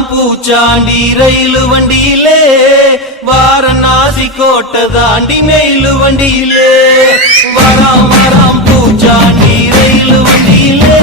வராம் பூச்சாண்டி ரயிலு வண்டியிலே வாரணாசி கோட்டை தாண்டி மெயிலு வண்டியிலே வராம் பூச்சாண்டி ரயிலு வண்டியிலே